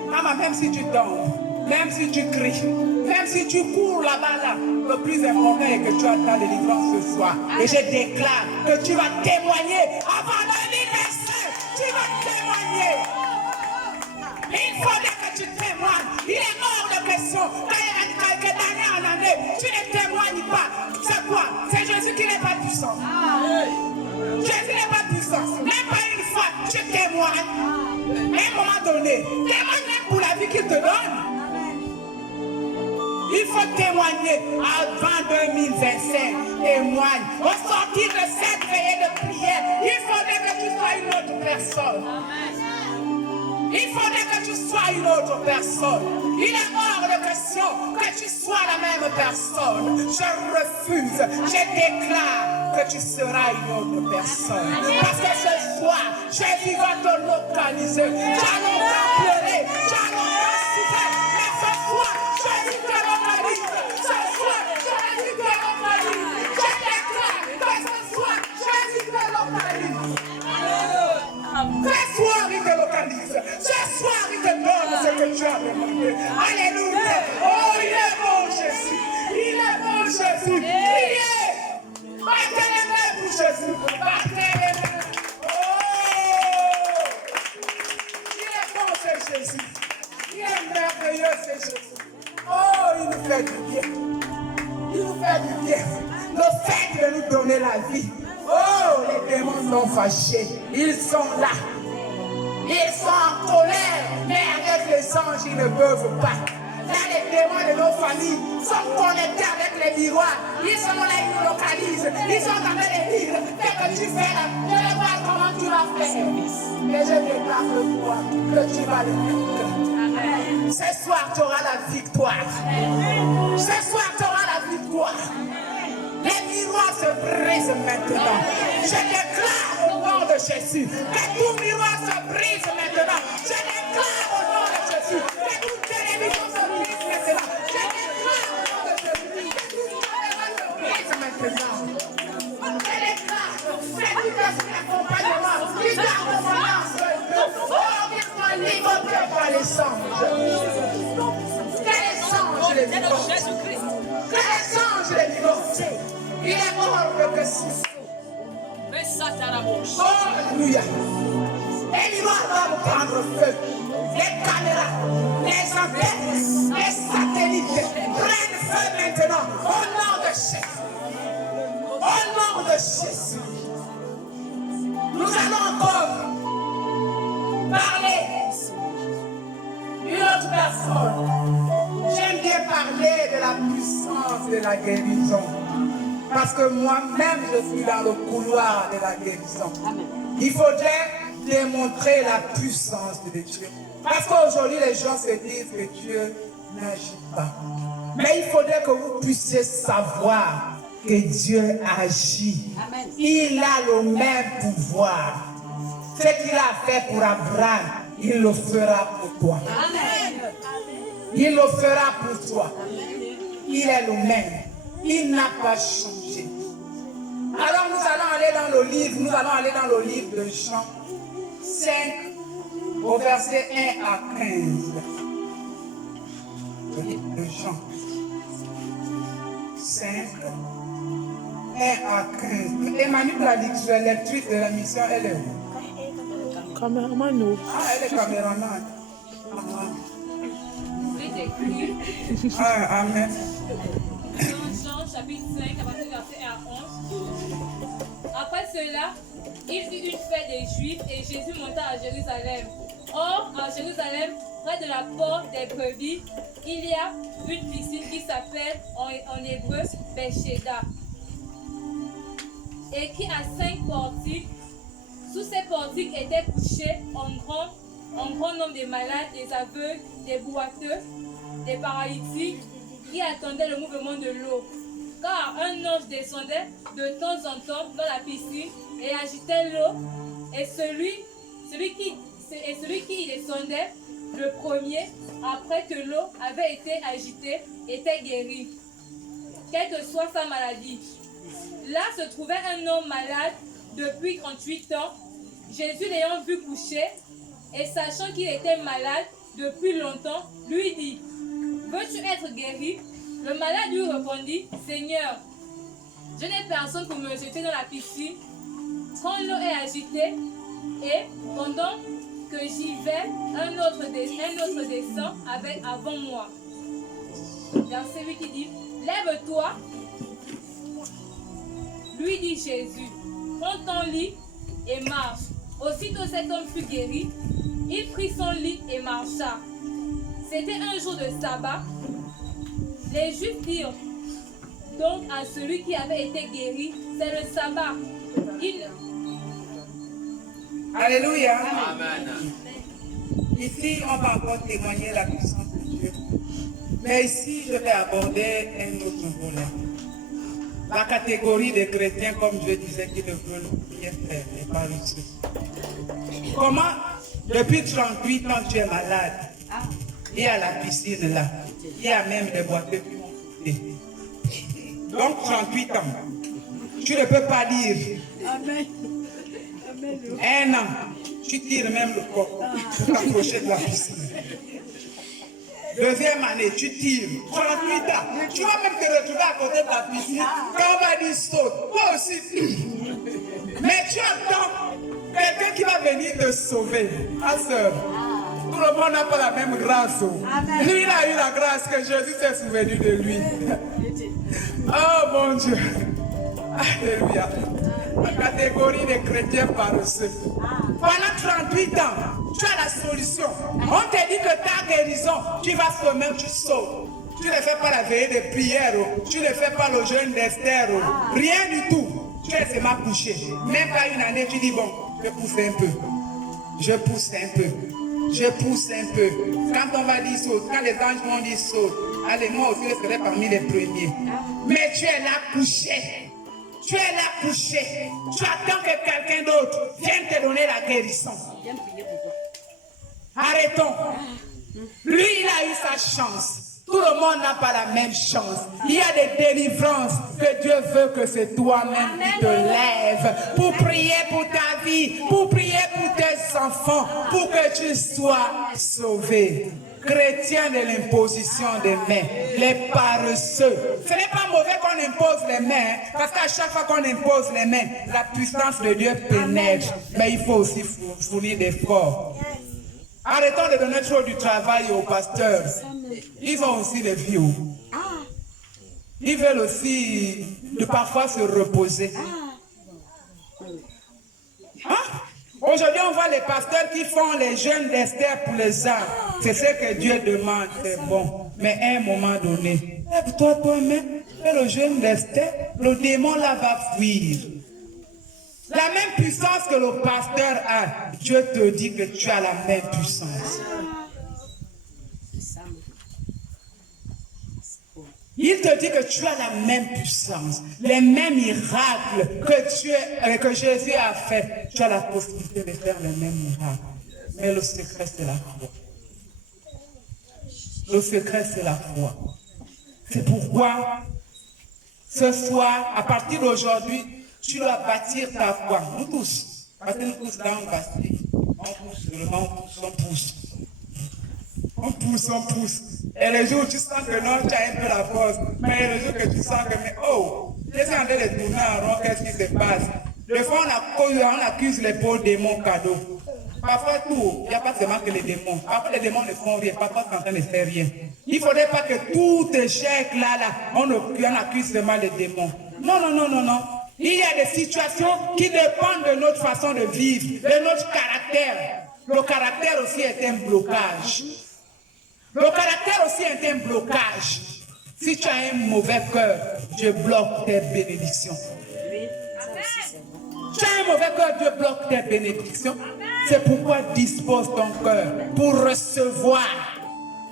maman, même si tu tombes, même si tu cries, même si tu cours là-bas, là, le plus important est que tu as ta délivrance ce soir. Et je déclare que tu vas témoigner avant l'anniversaire. Tu vas témoigner. Il faudrait que tu témoignes. Il est hors de question que d'année en année, tu ne témoignes pas. C'est quoi? C'est Jésus qui n'est pas puissant. Jésus n'est pas puissant. Même pas une fois, tu témoignes. À un moment donné, témoigne même pour la vie qu'il te donne. Il faut témoigner avant 2025. Témoigne. Au sortir de cette veillée de prière, il faudrait que tu sois une autre personne. Il faudrait que tu sois une autre personne. Il est hors de question que tu sois la même personne. Je refuse. Je déclare que tu seras une autre personne. Parce que ce soir, Jésus va te localiser. Tu as longtemps pleuré. Tu as longtemps souffert. Mais ce soir, Jésus te localise. Ce soir, Jésus te localise. Je déclare que ce soir, Jésus te localise. Ce soir, il te localise. Ce soir, il te donne ce que tu as demandé. Alléluia. Oh, il est bon, Jésus. Il est bon, Jésus. Priez. Battez les mains pour Jésus. Battez les mains. Oh. Il est bon, c'est Jésus. Il est merveilleux, c'est Jésus. Oh, il nous fait du bien. Il nous fait du bien. Le fait de nous donner la vie. Oh, les démons sont fâchés. Ils sont là. Ils sont en colère. Mais avec les anges, ils ne peuvent pas. Là, les démons de nos familles sont connectés avec les miroirs. Ils sont là, ils nous localisent. Ils sont en train de dire ce que tu fais là. Je vais voir comment tu je déclare que tu vas le vaincre. Ce soir, tu auras la victoire. Ce soir, tu auras la victoire. Les miroirs se brisent maintenant. Je déclare au nom de Jésus que tout miroir se brise maintenant. Je déclare au nom de Jésus que toute télévision se brise maintenant. Je déclare au nom de Jésus que toute caméra se brise maintenant. Je déclare que tout esprit d'accompagnement, qui d'accompagnance de Dieu, qu'ils soient ligotés par les anges. Que les anges les ligotent. Que les anges les ligotent. Il est mort le Christ. Alléluia. Les miroirs doivent prendre feu. Les caméras, les antennes, les satellites prennent feu maintenant. Au nom de Jésus. Au nom de Jésus. Nous allons encore parler d'une autre personne. J'aime bien parler de la puissance de la guérison. Parce que moi-même, je suis dans le couloir de la guérison. Il faudrait démontrer la puissance de Dieu. Parce qu'aujourd'hui, les gens se disent que Dieu n'agit pas. Mais il faudrait que vous puissiez savoir que Dieu agit. Amen. Il a le même pouvoir. Ce qu'il a fait pour Abraham, il le fera pour toi. Amen. Il le fera pour toi. Il est le même. Il n'a pas changé. Alors nous allons aller dans le livre de Jean 5 au verset 1 à 15. Le livre de Jean 5 1 à 15. Emmanuel l'a dit que la lectrice de la mission, elle est où? Caméraman. Ah, elle est caméraman. Ah, amen. Jean chapitre 5, à partir du verset 1 à 11. Après cela, il y eut une fête des Juifs et Jésus monta à Jérusalem. Or, à Jérusalem, près de la porte des brebis, il y a une piscine qui s'appelle en hébreu Bethesda et qui a 5 portiques. Sous ces portiques étaient couchés en grand nombre de malades, des aveugles, des boiteux, des paralytiques qui attendaient le mouvement de l'eau. Car un ange descendait de temps en temps dans la piscine et agitait l'eau, et celui qui y descendait le premier, après que l'eau avait été agitée, était guéri, quelle que soit sa maladie. Là se trouvait un homme malade depuis 38 ans. Jésus l'ayant vu coucher et sachant qu'il était malade depuis longtemps, lui dit: veux-tu être guéri? Le malade lui répondit: Seigneur, je n'ai personne pour me jeter dans la piscine quand l'eau est agitée, et pendant que j'y vais, un autre descend avant moi. Verset 8 qui dit: lève-toi, lui dit Jésus, prends ton lit et marche. Aussitôt cet homme fut guéri, il prit son lit et marcha. C'était un jour de sabbat. Les Juifs dirent donc à celui qui avait été guéri: c'est le sabbat. Alléluia. Amen. Ici, on va encore témoigner la puissance de Dieu. Mais ici, je vais aborder un autre volet. La catégorie des chrétiens, comme je disais, qui ne veulent rien faire et pas réussir. Comment, depuis 38 ans, tu es malade? Il y a la piscine là. Il y a même des boiteux qui vont sauter. Donc, 38 ans. Tu ne peux pas dire. Amen. Un an. Tu tires même le corps pour t'approcher de la piscine. Deuxième année, tu tires. 38 ans. Tu vas même te retrouver à côté de la piscine. Quand on va dire saute, toi aussi. Mais tu attends quelqu'un qui va venir te sauver. Ah, sœur. Tout le monde n'a pas la même grâce. Lui, il a eu la grâce que Jésus s'est souvenu de lui. Oh mon Dieu. Alléluia. La catégorie des chrétiens paresseux. Pendant 38 ans, tu as la solution. On te dit que ta guérison, tu vas soi-même, tu sautes. Tu ne fais pas la veillée de prière, tu ne fais pas le jeûne d'Esther, rien du tout. Tu es seulement couché. Même pas une année, tu dis bon, je vais pousser un peu. Je pousse un peu. Je pousse un peu. Quand on va dire saute, quand les anges vont dire saute, allez, moi aussi, je serai parmi les premiers. Mais tu es là couché. Tu es là couché. Tu attends que quelqu'un d'autre vienne te donner la guérison. Arrêtons. Lui, il a eu sa chance. Tout le monde n'a pas la même chance. Il y a des délivrances que Dieu veut que c'est toi-même qui te lèves pour prier pour ta vie, pour prier pour tes enfants, pour que tu sois sauvé. Chrétiens de l'imposition des mains, les paresseux. Ce n'est pas mauvais qu'on impose les mains, parce qu'à chaque fois qu'on impose les mains, la puissance de Dieu pénètre. Mais il faut aussi fournir d'efforts. Arrêtons de donner trop du travail aux pasteurs. Ils ont aussi des vies. Ils veulent aussi de parfois se reposer. Hein? Aujourd'hui, on voit les pasteurs qui font les jeûnes d'Esther pour les âmes. C'est ce que Dieu demande, c'est bon. Mais à un moment donné, lève-toi toi-même, fais le jeûne d'Esther, le démon là va fuir. La même puissance que le pasteur a, Dieu te dit que tu as la même puissance. Il te dit que tu as la même puissance, les mêmes miracles que Jésus a fait. Tu as la possibilité de faire les mêmes miracles. Mais le secret, c'est la foi. Le secret, c'est la foi. C'est pourquoi, ce soir, à partir d'aujourd'hui, tu dois bâtir ta foi. Nous tous. Parce que nous tous, là, on bâtit. On pousse seulement, on pousse. On pousse, on pousse. Et les jours où tu sens que non, tu as un peu la force. Mais les jours que tu sens que, mais oh, je suis en train de tourner en rond, qu'est-ce qui se passe? Des fois, on accuse les pauvres démons cadeaux. Parfois, tout, il n'y a pas seulement que les démons. Parfois, les démons ne font rien. Parfois, tu es en train de faire rien. Il ne faudrait pas que tout échec là, on accuse seulement les démons. Non, non, non, non, non. Il y a des situations qui dépendent de notre façon de vivre, de notre caractère. Le caractère aussi est un blocage. Le caractère aussi est un blocage. Si tu as un mauvais cœur, Dieu bloque tes bénédictions. Tu as un mauvais cœur, Dieu bloque tes bénédictions. C'est pourquoi dispose ton cœur pour recevoir.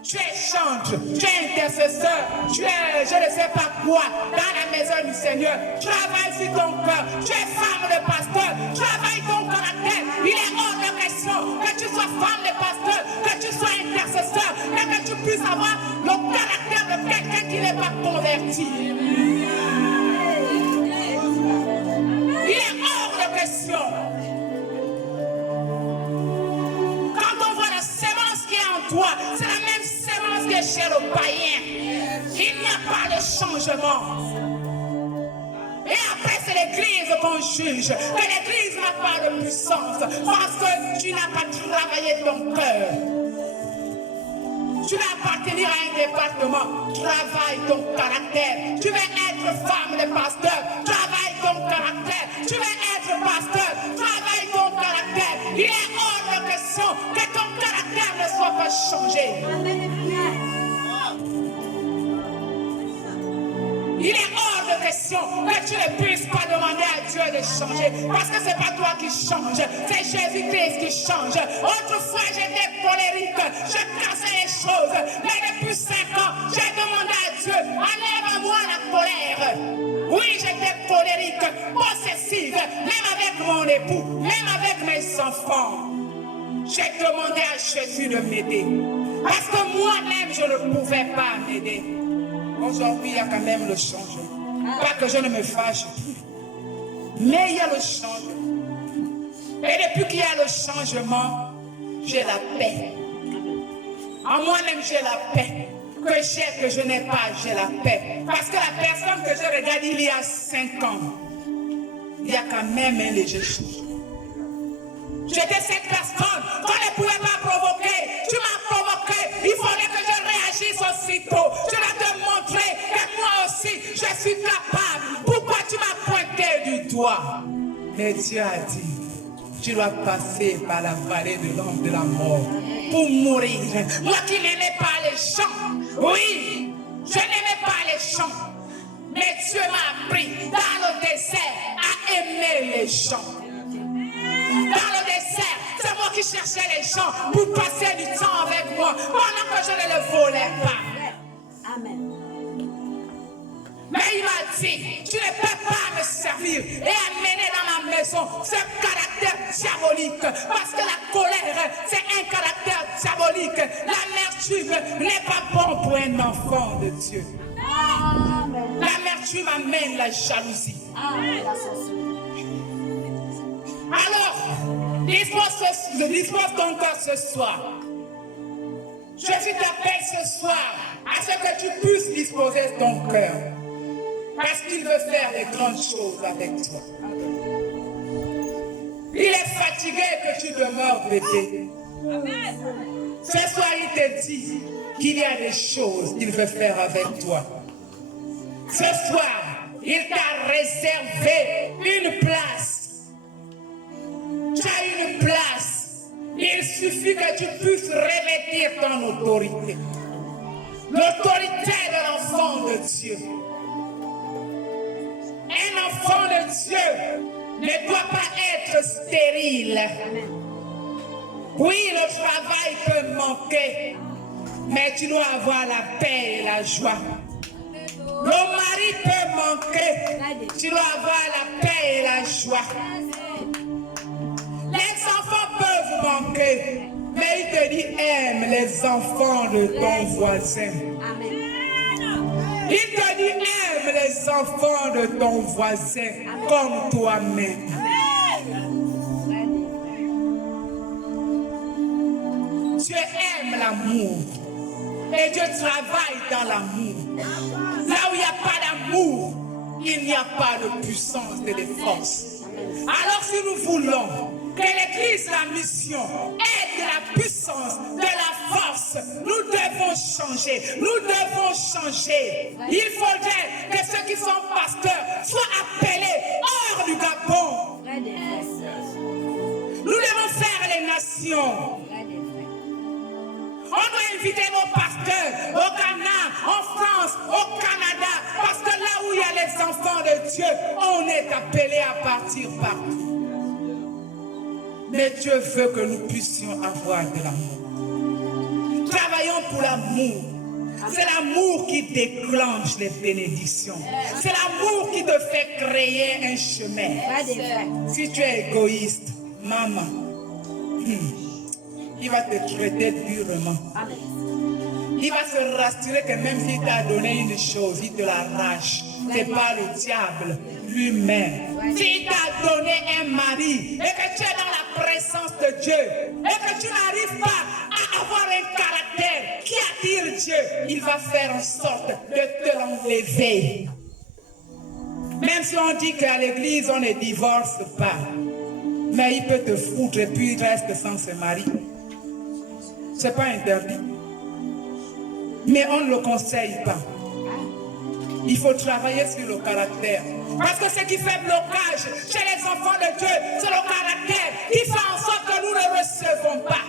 Tu es chantre, tu es intercesseur, tu es je ne sais pas quoi dans la maison du Seigneur. Travaille sur ton cœur. Tu es femme de pasteur, travaille ton caractère. Il est hors de question que tu sois femme de pasteur, que tu sois intercesseur, et que tu puisses avoir le caractère de quelqu'un qui n'est pas converti. Il est hors de question. Quand on voit la sémence qui est en toi, c'est la même sémence que chez le païen. Il n'y a pas de changement. Et après, c'est l'église qu'on juge. Que l'église n'a pas de puissance parce que tu n'as pas travaillé ton cœur. Tu vas appartenir à un département. Travaille ton caractère. Tu veux être femme de pasteur. Travaille ton caractère. Tu veux être pasteur. Travaille ton caractère. Il est hors de question que ton caractère ne soit pas changé. Il est hors de question que tu ne puisses pas demander à Dieu de changer. Parce que ce n'est pas toi qui change, c'est Jésus-Christ qui change. Autrefois, j'étais colérique, je cassais les choses. Mais depuis 5 ans, j'ai demandé à Dieu, enlève à moi la colère. Oui, j'étais colérique, possessive, même avec mon époux, même avec mes enfants. J'ai demandé à Jésus de m'aider. Parce que moi-même, je ne pouvais pas m'aider. Aujourd'hui, il y a quand même le changement. Pas que je ne me fâche plus. Mais il y a le changement. Et depuis qu'il y a le changement, j'ai la paix. En moi-même, j'ai la paix. Que je n'ai pas, j'ai la paix. Parce que la personne que je regarde il y a 5 ans, il y a quand même un léger changement. J'étais cette personne qu'on ne pouvait pas provoquer. Tu m'as provoqué. Il fallait que je réagisse aussitôt. Je vais te montrer que moi aussi, je suis capable. Pourquoi tu m'as pointé du doigt? Mais Dieu a dit, tu dois passer par la vallée de l'ombre de la mort pour mourir. Moi qui n'aimais pas les champs. Oui, je n'aimais pas les champs. Mais Dieu m'a appris dans le désert à aimer les champs. Dans le désert, c'est moi qui cherchait les gens pour passer du temps avec moi pendant que je ne le volais pas. Amen. Mais il m'a dit, tu ne peux pas me servir et amener dans ma maison ce caractère diabolique. Parce que la colère, c'est un caractère diabolique. L'amertume n'est pas bon pour un enfant de Dieu. Amen. L'amertume amène la jalousie. Amen. La sorcellerie. Alors, dispose ton cœur ce soir. Jésus t'appelle ce soir à ce que tu puisses disposer ton cœur. Parce qu'il veut faire de grandes choses avec toi. Il est fatigué que tu demeures bébé. Ce soir, il te dit qu'il y a des choses qu'il veut faire avec toi. Ce soir, il t'a réservé une place. Tu as une place. Il suffit que tu puisses revêtir ton autorité. L'autorité de l'enfant de Dieu. Un enfant de Dieu ne doit pas être stérile. Oui, le travail peut manquer, mais tu dois avoir la paix et la joie. Le mari peut manquer, tu dois avoir la paix et la joie. Les enfants peuvent manquer, mais il te dit aime les enfants de ton voisin. Il te dit aime les enfants de ton voisin comme toi-même. Dieu aime l'amour et Dieu travaille dans l'amour. Là où il n'y a pas d'amour, il n'y a pas de puissance et de force. Alors si nous voulons que l'Église, la mission, ait de la puissance, de la force, nous devons changer. Nous devons changer. Il faudrait que ceux qui sont pasteurs soient appelés hors du Gabon. Nous devons faire les nations. On doit inviter nos pasteurs au Ghana, en France, au Canada, parce que là où il y a les enfants de Dieu, on est appelés à partir partout. Mais Dieu veut que nous puissions avoir de l'amour. Travaillons pour l'amour. C'est l'amour qui déclenche les bénédictions. C'est l'amour qui te fait créer un chemin. Si tu es égoïste, maman, il va te traiter durement. Il va se rassurer que même s'il t'a donné une chose, il te l'arrache. Ce n'est pas le diable lui-même. S'il t'a donné un mari et que tu es dans la présence de Dieu et que tu n'arrives pas à avoir un caractère qui attire Dieu, il va faire en sorte de te l'enlever. Même si on dit qu'à l'église on ne divorce pas, mais il peut te foutre et puis il reste sans se marier. Ce n'est pas interdit. Mais on ne le conseille pas. Il faut travailler sur le caractère. Parce que ce qui fait blocage chez les enfants de Dieu, c'est le caractère qui fait en sorte que nous ne recevons pas.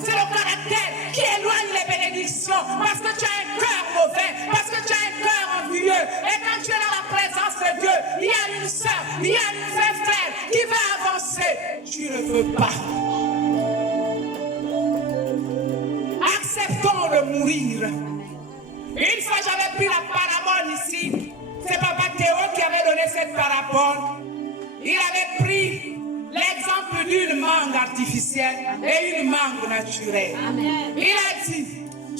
C'est le caractère qui éloigne les bénédictions. Parce que tu as un cœur mauvais, parce que tu as un cœur envieux. Et quand tu es dans la présence de Dieu, il y a une soeur, il y a un frère qui va avancer. Tu ne veux pas. Acceptons de mourir. Une fois j'avais pris la parabole ici. C'est Papa Théo qui avait donné cette parabole. Il avait pris l'exemple d'une mangue artificielle et une mangue naturelle. Il a dit,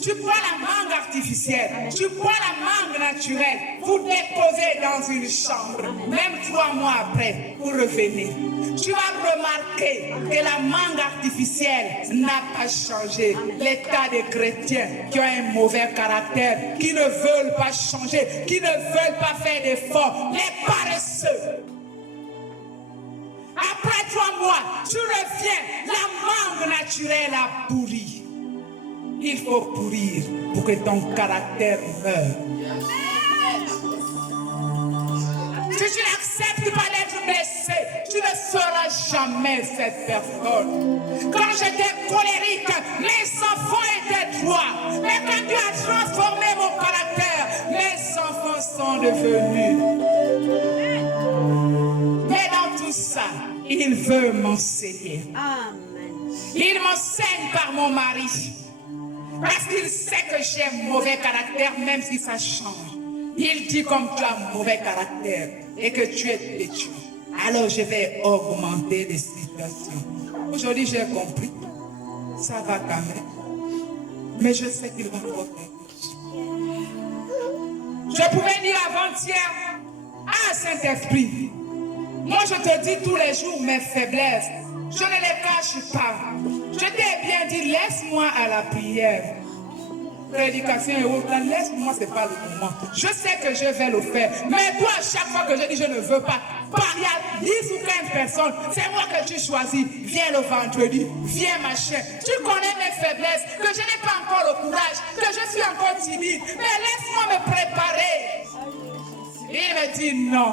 tu prends la mangue artificielle, tu prends la mangue naturelle, vous déposez dans une chambre. Même 3 mois après, vous revenez. Tu vas remarquer que la mangue artificielle n'a pas changé. L'état des chrétiens qui ont un mauvais caractère, qui ne veulent pas changer, qui ne veulent pas faire d'efforts, les paresseux. Après 3 mois, tu reviens, la mangue naturelle a pourri. Il faut pourrir pour que ton caractère meure. Si tu n'acceptes pas d'être blessé, tu ne seras jamais cette personne. Quand j'étais colérique, mes enfants étaient droits. Mais quand tu as transformé mon caractère, mes enfants sont devenus. Mais dans tout ça, il veut m'enseigner. Amen. Il m'enseigne par mon mari. Parce qu'il sait que j'ai un mauvais caractère, même si ça change. Il dit comme tu as un mauvais caractère et que tu es têtu. Alors je vais augmenter les situations. Aujourd'hui, j'ai compris. Ça va quand même. Mais je sais qu'il va me reconnaître. Je pouvais dire avant-hier, ah Saint-Esprit, moi je te dis tous les jours mes faiblesses. Je ne les cache pas. Je t'ai bien dit, laisse-moi à la prière. Prédication et autres, laisse-moi, c'est pas le moment. Je sais que je vais le faire. Mais toi, à chaque fois que je dis je ne veux pas, il y a 10 ou 15 personnes, c'est moi que tu choisis. Viens le vendredi, viens ma chère. Tu connais mes faiblesses, que je n'ai pas encore le courage, que je suis encore timide. Mais laisse-moi me préparer. Il me dit non.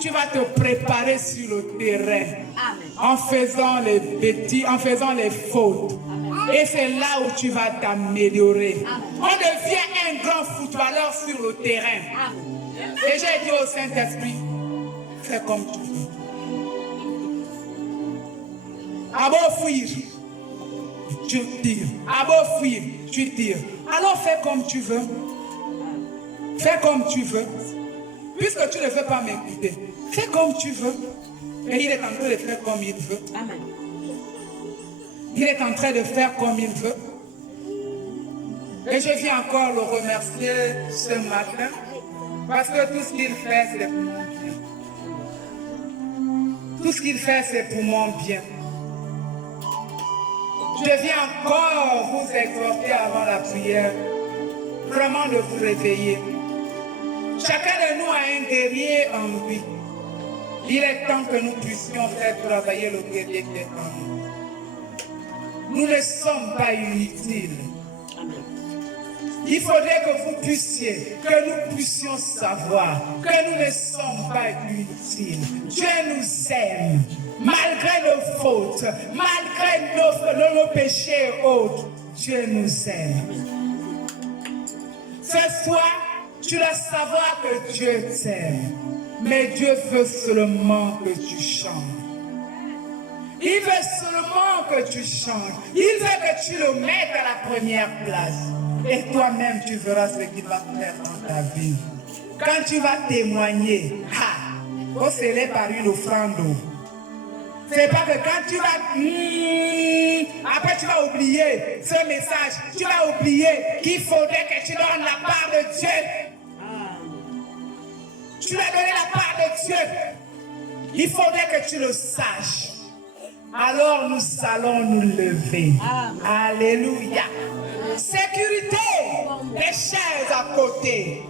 Tu vas te préparer sur le terrain. Amen. En faisant les bêtises, en faisant les fautes. Et c'est là où tu vas t'améliorer. On devient un grand footballeur sur le terrain. Et j'ai dit au Saint-Esprit, fais comme tu veux. À beau fuir, tu tires. À beau fuir, tu tires. Alors fais comme tu veux. Fais comme tu veux. Puisque tu ne veux pas m'écouter, fais comme tu veux. Et il est en train de faire comme il veut. Amen. Il est en train de faire comme il veut. Et je viens encore le remercier ce matin. Parce que tout ce qu'il fait, c'est pour mon bien. Tout ce qu'il fait, c'est pour mon bien. Je viens encore vous exhorter avant la prière. Vraiment de vous réveiller. Chacun de nous a un guerrier en lui. Il est temps que nous puissions faire travailler le guerrier qui est en nous. Nous ne sommes pas inutiles. Il faudrait que vous puissiez, que nous puissions savoir que nous ne sommes pas inutiles. Dieu nous aime, malgré nos fautes, malgré nos péchés et autres. Dieu nous aime. Ce soir, tu dois savoir que Dieu t'aime. Mais Dieu veut seulement que tu changes. Il veut seulement que tu changes. Il veut que tu le mettes à la première place. Et toi-même, tu verras ce qu'il va faire dans ta vie. Quand tu vas témoigner, procéder par une offrande. C'est pas que quand tu vas... après, tu vas oublier ce message. Tu vas oublier qu'il faudrait que tu donnes la part de Dieu. Tu vas donner la part de Dieu. Il faudrait que tu le saches. Alors nous allons nous lever. Alléluia. Sécurité. Les chaises à côté.